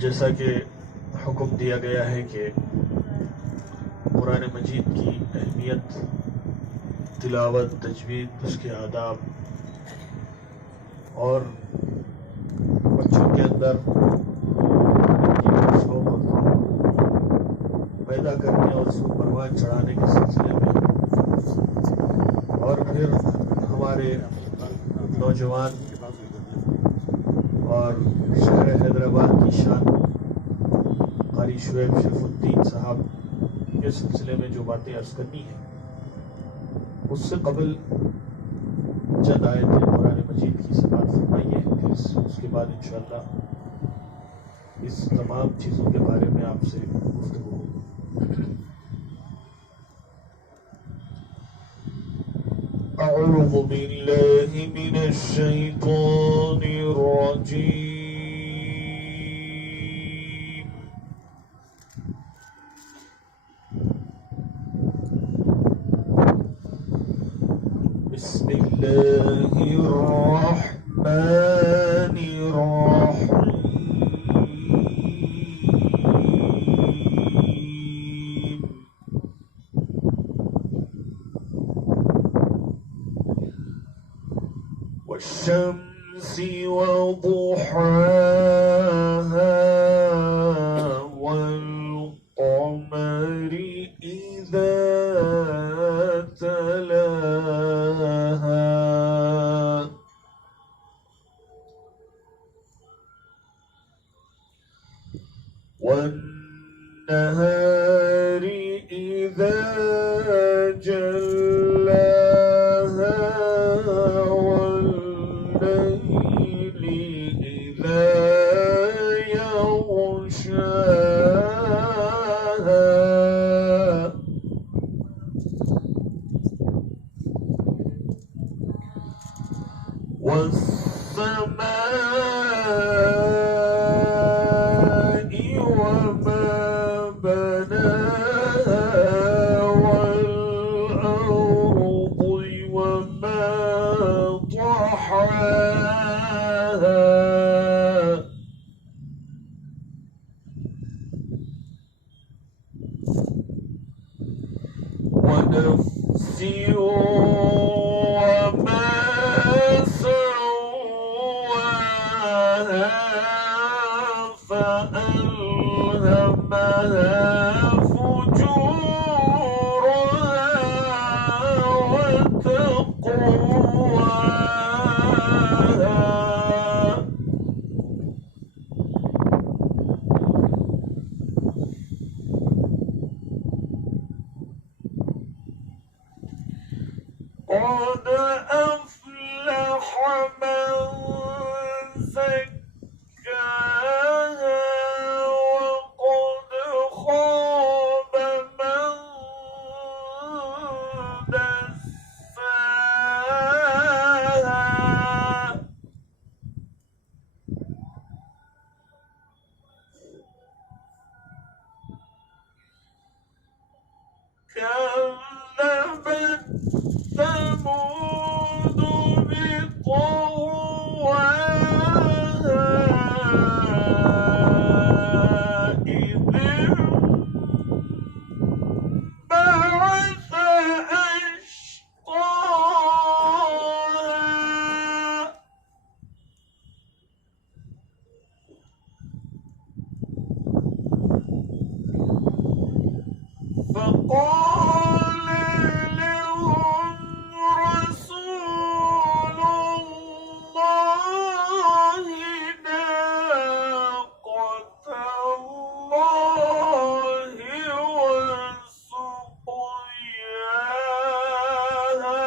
जैसा कि हुक्म दिया गया है कि कुरान मजीद की अहमियत, तिलावत, तजवीद, उसके आदाब और बच्चों के अंदर शौक़ और ख़ौफ़ पैदा करने और उसको परवान चढ़ाने के सिलसिले में, और फिर हमारे नौजवान और शहर हैदराबाद की शान क़ारी शعیب الدین साहब के सिलसिले में जो बातें अर्ज़ करनी हैं, उससे कबल चंद आयतें कुरान मजीद की समाअत फरमाइए। फिर उसके बाद इंशाअल्लाह इस तमाम चीज़ों के बारे में आपसे गुफ्तगू होगी। أعوذ بالله من الشيطان الرجيم. بسم الله الرحمن الرحيم. والشمس وضحاها والقمر إذا تلاها والنهار إذا جلاها والليل إذا يغشاها والسماء وما بناها والأرض وما طحاها ونفس وما سواها فألهمها فجورها وتقواها قد أفلح من زكاها وقد خاب من دساها كذبت ثمود بطغواها إذ انبعث أشقاها فقال لهم رسول الله ناقة الله وسقياها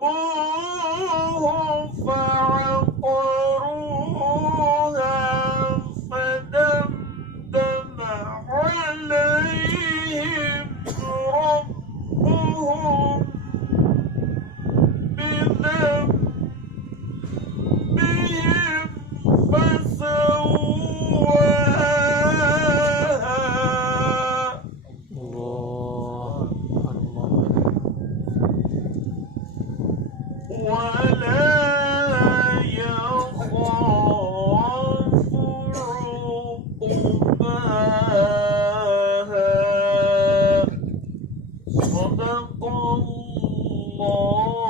فكذبوه فعقروها فدمدم عليهم ربهم بذنبهم فسواها الله